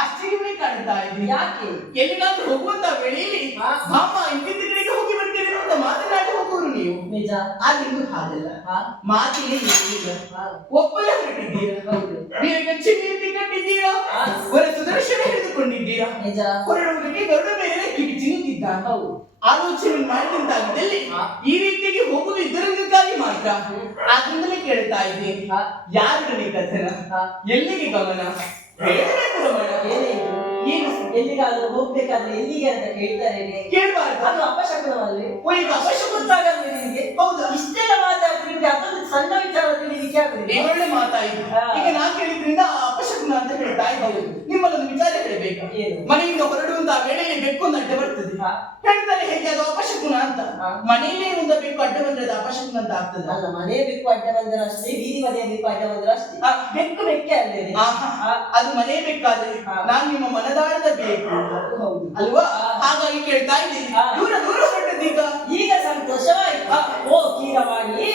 ಆಶ್ಚರ್ಯವೇ ಕಾಣ್ತಾ ಇದೆ. ಯಾಕೆ? ಎಲ್ಲಿಗಾದ್ರೂ ಹೋಗುವಂತ ವೇಳೆಯಲ್ಲಿ ಅಮ್ಮ ಇಂತಿದ್ದ ಕಡೆಗೆ ಹೋಗಿ ಬರ್ತೇವೆ ಅಂತ ಮಾತನಾಡಿ ಹೋಗುವರು ನೀವು. ನಿಜ. ಆದ್ರೆ ನೀವು ಹಾಗಲ್ಲ, ಮಾತಿಗೆ ಏನಿಲ್ಲ, ಒಬ್ಬರೇ ಹೊರಟಿದ್ದೀರಾ. ನೀವು ಚಿನ್ನಿ ಕಟ್ಟಿದ್ದೀರಾ, ಹೊರ ಸುದರ್ಶನ ಹಿಡಿದುಕೊಂಡಿದ್ದೀರಾ. ನಿಜ. ಹೊರಡುವುದಕ್ಕೆ ಗರುಡ ಮೇಲೆ ಕಿಡಿಚಿ ನಿಂತಿದ್ದ. ಆಲೋಚನೆ ಮಾಡಿದಂತಾಗಿದ್ದಲ್ಲಿ ಈ ರೀತಿಯಾಗಿ ಹೋಗುವುದು ಇದರಿಂದಾಗಿ ಮಾತ್ರ. ಅದರಿಂದಲೇ ಕೇಳ್ತಾ ಇದ್ದೀನಿ, ಯಾರೊಡನೆ ಕಥನ, ಎಲ್ಲಿಗೆ ಗಮನ, ಹೇಳಬೇಕು ರಮಣ. ಏನು ಎಲ್ಲಿಗಾದ್ರೂ ಹೋಗ್ಬೇಕಾದ್ರೆ ಎಲ್ಲಿಗೆ ಅಂತ ಕೇಳ್ತಾರೆ. ಕೇಳಬಾರ್ದು, ಅದು ಅಪಶಕುನವಲ್ಲಿ. ಈಗ ಅಪಶಕುಂತಾಗಲ್ಲ ನಿನಗೆ. ಹೌದು, ಇಷ್ಟೆಲ್ಲ ಮಾತಾಡ್ತಿದ್ರೆ ಅದೊಂದು ಸಣ್ಣ ವಿಚಾರ ತಿಳಿಲಿಕ್ಕೆ ಆಗುದಿಲ್ಲ. ಒಳ್ಳೆ ಮಾತಾಯಿತು. ಈಗ ನಾ ಕೇಳಿದ್ರಿಂದ ಅಪಶಕುನ ಅಂತ ಹೇಳ್ತಾ ಇದ್ದೀವಿ. ನಿಮ್ಮಲ್ಲೊಂದು ವಿಚಾರ ಹೇಳಬೇಕು. ಮನೆಯಿಂದ ಹೊರಡುವಂತ ವೇಳೆಯಲ್ಲಿ ಬೆಕ್ಕು ಒಂದು ಅಡ್ಡ ಬರ್ತದೆ. ಹೇಳ್ತಾರೆ ಹೇಗೆ ಅದು ಅಪಶಕುನ ಅಂತ. ಮನೆಯಲ್ಲೇ ಒಂದು ಬೆಕ್ಕು ಅಡ್ಡ ಬಂದ್ರೆ ಅದು ಅಪಶಕುನ ಅಂತ ಆಗ್ತದೆ. ಅಲ್ಲ, ಮನೆ ಬೆಕ್ಕು ಅಡ್ಡ ಬಂದ್ರೆ ಅಷ್ಟೇ, ಬೀದಿ ಮನೆಯ ಬೆಕ್ಕು ಅಡ್ಡ ಬಂದ್ರೆ ಅಷ್ಟೇ. ಬೆಕ್ಕು ಬೆಕ್ಕೆ ಅಲ್ಲೇ. ಅದು ಮನೆ ಬೇಕಾದ್ರೆ ನಾನು ನಿಮ್ಮ ಮನದಾಳದ ಬೇಕು ಅಲ್ವಾ? ಹಾಗಾಗಿ ಕೇಳ್ತಾ ಇದ್ದೀನಿ, ದೂರ ದೂರ ಹೊರಟದೀಗ. ಈಗ ಸಂತೋಷವಾಯ್ತು. ಓ ಕೀರವಾಣಿ,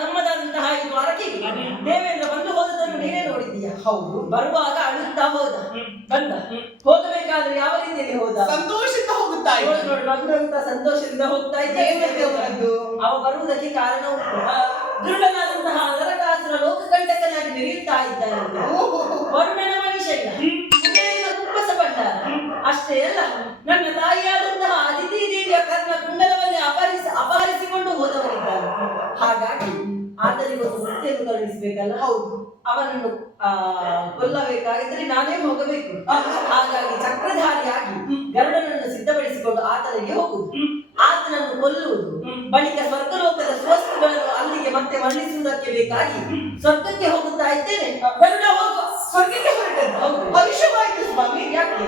ನಮ್ಮದಾದಂತಹ ಇದು ಅರಕೆಗೆ ದೇವೇಂದ್ರ ಬಂದು ಹೋದದನ್ನು ನೀನೇ ನೋಡಿದ್ದೀಯ. ಹೌದು. ಬರುವಾಗ ಅಳುತ್ತಾ ಹೋದ, ಬಂದ. ಹೋಗಬೇಕಾದ್ರೆ ಯಾವ ರೀತಿಯಲ್ಲಿ ಹೋದ? ಸಂತೋಷದಿಂದ ಹೋಗುತ್ತಾ ನೋಡಿ ನೋಡಿ, ನಗುತ್ತಾ ಸಂತೋಷದಿಂದ ಹೋಗ್ತಾ ಇದ್ದ. ಅವ ಬರುವುದಕ್ಕೆ ಕಾರಣ ಉಂಟು. ದುರ್ಡನಾದಂತಹ ನರಕಾಸುರ ಲೋಕಕಂಟಕನಾಗಿ ಮೆರೆಯುತ್ತಾ ಇದ್ದಾನೆ. ವರುಣನ ಮನುಷ್ಯ ಕುಪ್ಪಸ ಭಂಡಾರ ಅಷ್ಟೇ ಅಲ್ಲ, ನನ್ನ ತಾಯಿಯಾದಂತಹ ಅದಿತಿ ದೇವಿಯ ಕರ್ಣ ಕುಂಡಲವನ್ನೇ ಅಪಹರಿಸಿಕೊಂಡು ಹೋದವನಿದ್ದಾನೆ. ಹಾಗಾಗಿ ಆತನಿಗೊಂದು ವೃತ್ತಿಯನ್ನು ಕರುಣಿಸಬೇಕಲ್ಲ. ಹೌದು, ಅವನನ್ನು ಕೊಲ್ಲಬೇಕಾಗಿದ್ದರೆ ನಾನೇ ಹೋಗಬೇಕು. ಹಾಗಾಗಿ ಚಕ್ರಧಾರಿಯಾಗಿ ಗರುಡನನ್ನು ಸಿದ್ಧಪಡಿಸಿಕೊಂಡು ಆತನಿಗೆ ಹೋಗುವುದು, ಆತನನ್ನು ಕೊಲ್ಲುವುದು, ಬಳಿಕ ಸ್ವರ್ಗಲೋಕದ ಸ್ವಸ್ತುಗಳನ್ನು ಅಲ್ಲಿಗೆ ಮತ್ತೆ ಮರಳಿಸುವುದಕ್ಕೆ ಬೇಕಾಗಿ ಸ್ವರ್ಗಕ್ಕೆ ಹೋಗುತ್ತಾ ಇದ್ದೇನೆ. ಗರುಡ ಹೋಗು, ಸ್ವರ್ಗಕ್ಕೆ ಹೊರಟದ್ದು. ಹೌದು, ಭವಿಷ್ಯವಾಯಿತು ಸ್ವಾಮಿ. ಯಾಕೆ?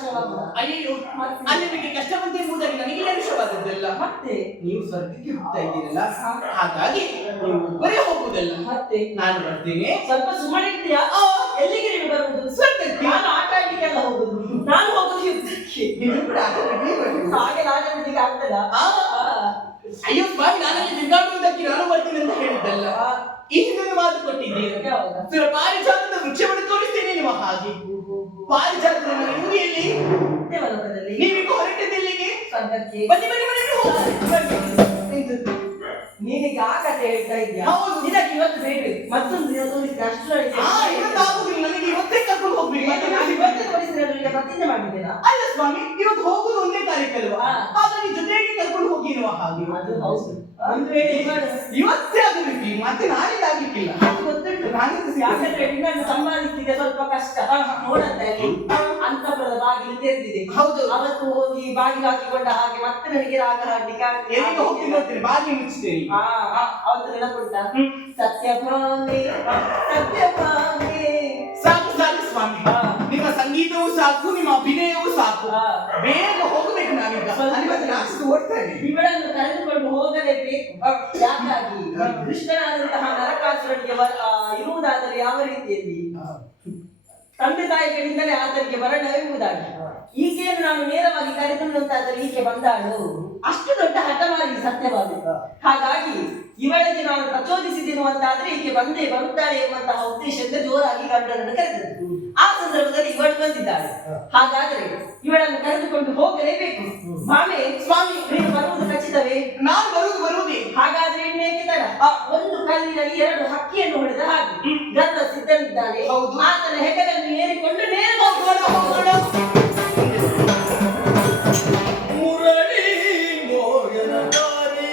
ನಾಶವಾಗುವ. ಅಯ್ಯೋ ಅಲ್ಲಿ ನಿಮಗೆ ಕಷ್ಟ ಬಂತು ಎಂಬುದಾಗಿ ನನಗೆ ನಿರೀಕ್ಷವಾದದ್ದಲ್ಲ. ಮತ್ತೆ ನೀವು ಸ್ವರ್ಗಕ್ಕೆ ಹೋಗ್ತಾ ಇದ್ದೀರಲ್ಲ, ಹಾಗಾಗಿ ನೀವು ಒಬ್ಬರೇ ಹೋಗುವುದಲ್ಲ. ಮತ್ತೆ ನಾನು ಬರ್ತೀನಿ. ಸ್ವಲ್ಪ ಸುಮ್ಮನೆ ಇರ್ತೀಯಾ? ಎಲ್ಲಿಗೆ ನೀನು ಬರುವುದು? ಸ್ವರ್ಗಕ್ಕೆ. ನಾನು ಆಟ ಆಡ್ಲಿಕ್ಕೆಲ್ಲ ಹೋಗುದು. ನಾನು ಹೋಗುದು ಯುದ್ಧಕ್ಕೆ. ನೀವು ಕೂಡ ಆಟಕ್ಕೆ ಬರಬೇಕು. ಹಾಗೆ ಆಟ ಆಡ್ಲಿಕ್ಕೆ ಆಗ್ತದ? ಅಯ್ಯೋ ಸ್ವಾಮಿ, ನಾನಲ್ಲಿ ತಿರುಗಾಡುವುದಕ್ಕೆ ನಾನು ಬರ್ತೀನಿ ಅಂತ ಹೇಳಿದ್ದಲ್ಲ. ಈ ಹಿಂದೆ ಮಾತು ಕೊಟ್ಟಿದ್ದೀರಿ. ಯಾವಾಗ? ಪಾರಿಜಾತದ ವೃಕ್ಷವನ್ನು ತೋರಿಸ್ತೇನೆ ನಿಮ್ಮ ಹಾಗೆ. ಪಾರಿಜಾತದ ಎಲ್ಲಿ? ದೇವಲೋಕದಲ್ಲಿ. ನೀವೀಗ ಹೊರಟಿದ್ದೆಲ್ಲಿಗೆ? ಸ್ವರ್ಗಕ್ಕೆ. ಬನ್ನಿ ಬನ್ನಿ ಬನ್ನಿ ಹೋಗಿ. ನೀನೀಗ ಆ ಕಥೆ ಹೇಳ್ತಾ ಇದ್ಯಾ? ಹೌದು. ಇದಕ್ಕೆ ಇವತ್ತು ಬೇಡ, ಮತ್ತೊಂದು ದಿನ ತೋರಿಸಿದ್ರೆ ಅಷ್ಟರೊಳಗೆ ಇವತ್ತು ಆಗುದಿಲ್ಲ, ನನಗೆ ಇವತ್ತೇ ಕರ್ಕೊಂಡು ಹೋಗ್ಬೇಕು. ಮತ್ತೆ ನಾನು ಇವತ್ತೇ ತೋರಿಸಿದ್ರೆ ನನಗೆ ಮತ್ತಿಂದ ಮಾಡಿದ್ದೇನಾ? ಅಲ್ಲ ಸ್ವಾಮಿ, ಇವತ್ತು ಹೋಗುದು ಒಂದೇ ತಾರೀಕಲ್ವಾ, ಹಾಗಾಗಿ ಜೊತೆಗೆ ಕರ್ಕೊಂಡು ಹೋಗಿ ಎನ್ನುವ ಹಾಗೆ. ಅದು ಹೌದು. ಒಂದು ವೇಳೆ ಇವತ್ತೇ ಆಗಬೇಕು, ಮತ್ತೆ ನಾಳೆಗೆ ಆಗ್ಲಿಕ್ಕಿಲ್ಲ. ಅದು ಗೊತ್ತುಂಟು. ಯಾಕಂದ್ರೆ ಇನ್ನೊಂದು ಸಂಪಾದಿಸ್ಲಿಕ್ಕೆ ಸ್ವಲ್ಪ ಕಷ್ಟ. ನೋಡಂತೆ ಅಂತಪುರದ ಬಾಗಿಲು ತೆರೆದಿದೆ. ಹೌದು. ಅವತ್ತು ಹೋಗಿ ಬಾಗಿಲು ಹಾಕಿಕೊಂಡ ಹಾಗೆ ಮತ್ತೆ ನನಗೆ ರಾಗ ಹಾಡ್ಲಿಕ್ಕೆ ಎಲ್ಲಿಗೆ ಹೋಗಿ ನೋಡ್ತೀನಿ, ಬಾಗಿ ಮುಚ್ತೇನೆ. ಅವತ್ತು ನೆನಪುಂಟ? ಸತ್ಯಭಾಮೆ ಸತ್ಯಭಾಮೆ. ಸಾಕು ಸಾಕು ಸ್ವಾಮಿ, ನಿಮ್ಮ ಸಂಗೀತವೂ ಸಾಕು, ನಿಮ್ಮ ಅಭಿನಯವೂ ಸಾಕು. ಬೇಗ ಹೋಗ್ಬೇಕು ನಾವೀಗ. ಓಡ್ತಾನೆ. ಇವಳನ್ನು ಕರೆದುಕೊಂಡು ಹೋಗಲೇಬೇಕು. ಯಾಕಾಗಿ? ಕೃಷ್ಣನಾದಂತಹ ನರಕಾಸುರನಿಗೆ ಇರುವುದಾದರೆ ಯಾವ ರೀತಿಯಲ್ಲಿ ತಂದೆ ತಾಯಿಗಳಿಂದಲೇ ಆತನಿಗೆ ಮರಣವೆಂಬುದಾಗಿ. ಈಕೆಯನ್ನು ನಾನು ನೇರವಾಗಿ ಕರೆದುಕೊಂಡಂತಾದರೆ ಈಕೆ ಬಂದಾಳು. ಅಷ್ಟು ದೊಡ್ಡ ಹಠಮಾರಿ ಸತ್ಯವಾದ. ಹಾಗಾಗಿ ಇವಳಿಗೆ ನಾನು ಪ್ರಚೋದಿಸಿದೆನು ಅಂತಾದ್ರೆ ಈಕೆ ಬಂದೇ ಬರುತ್ತಾಳೆ ಎಂಬಂತಹ ಉದ್ದೇಶದಿಂದ ಜೋರಾಗಿ ಗಂಡನನ್ನು ಕರೆದದ್ದು. ಆ ಸಂದರ್ಭದಲ್ಲಿ ಇವಳು ಬಂದಿದ್ದಾಳೆ. ಹಾಗಾದ್ರೆ ಇವಳನ್ನು ಕರೆದುಕೊಂಡು ಹೋಗಲೇಬೇಕು. ಮಾಮೆ ಸ್ವಾಮಿ, ನೀನು ಬರುವುದು ಖಚಿತವೇ? ನಾನು ಬರುವುದೇ. ಹಾಗಾದ್ರೆ ಇನ್ನೇಕೆ ತಡ? ಒಂದು ಕಲ್ಲಿನಲ್ಲಿ ಎರಡು ಹಕ್ಕಿಯನ್ನು ಹೊಡೆದ ಹಾಗೆ ಗಂಡ ಸಿದ್ಧನಿದ್ದಾನೆ. ಆತನ ಹೆಗಲನ್ನು ಏರಿಕೊಂಡು ನೇರ ಹೋಗೋಣ. ಮುರಳಿ ಮೋಗನ ದಾರಿ